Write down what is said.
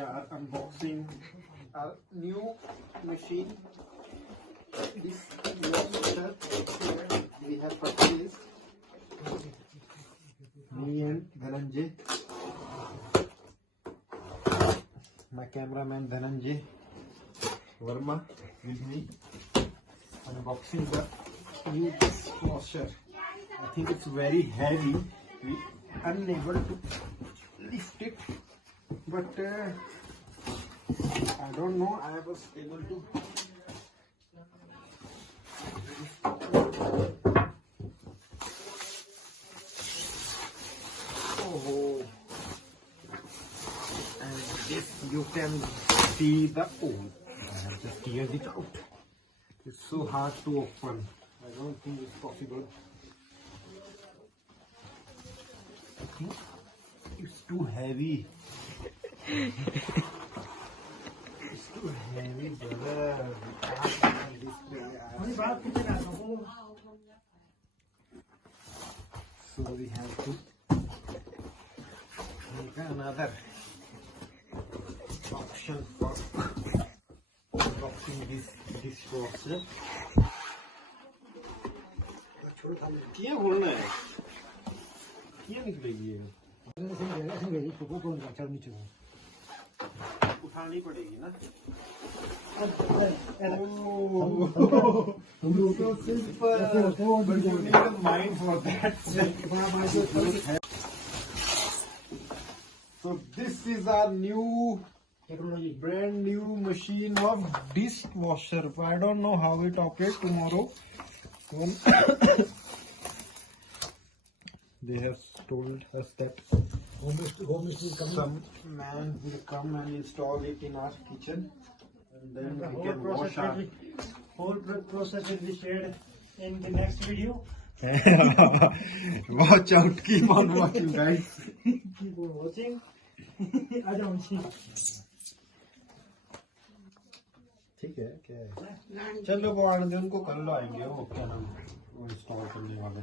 are unboxing a new machine. This dishwasher we have purchased. Me and Dhananjay, my cameraman Dhananjay Verma with me, unboxing the new dishwasher. I think it's very heavy. We are unable to lift it, but I don't know. I was able to. Oh, and this you can see the. Oh, I have just teared it out. It's so hard to open. I don't think it's possible. I think it's too heavy. It's too heavy, brother. So we have to make another option for unboxing this dishwasher. क्या बोलना है? क्या निकलेगी ये? उठानी पड़ेगी ना? So simple, but you need a mind for that. So this is our new brand new machine of dishwasher. I don't know how it operates tomorrow. They have told us that some man will come and install it in our kitchen, and then we can wash our whole process will be shared in the next video. Watch out, keep on watching, guys. Keep on watching. I don't see. ठीक है क्या है चलो वो आने दे उनको कल आएंगे वो क्या नाम वो इंस्टॉल करने वाले